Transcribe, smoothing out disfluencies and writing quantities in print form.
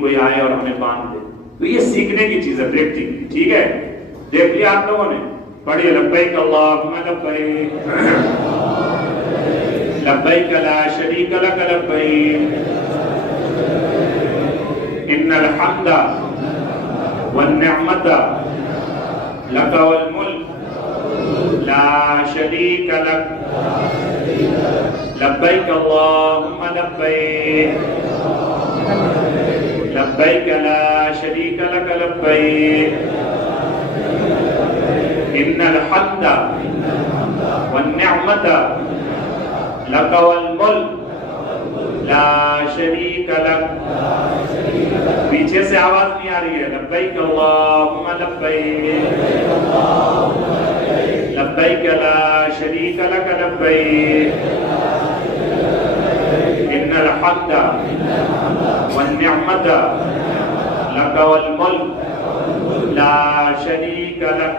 کوئی آئے اور ہمیں باندھ دے. تو یہ سیکھنے کی چیز ہے, پریکٹس. ٹھیک ہے, دیکھ لیا آپ لوگوں نے, پڑھیے لبیک اللہم لبیک لبیک لا شریک لک لبیک ان الحمد والنعمت لک والملک لا شریک لک لبیک اللہم لبیک لبیک لا شریک لک لبیک ان الحمد والنعمت لک والملک لا شریک لک. پیچھے سے آواز نہیں آ رہی ہے. لبیک اللہم لبیک لبیک لا شریک لک لبیک ان الحمد والنعمت لک والملک لا شریک لک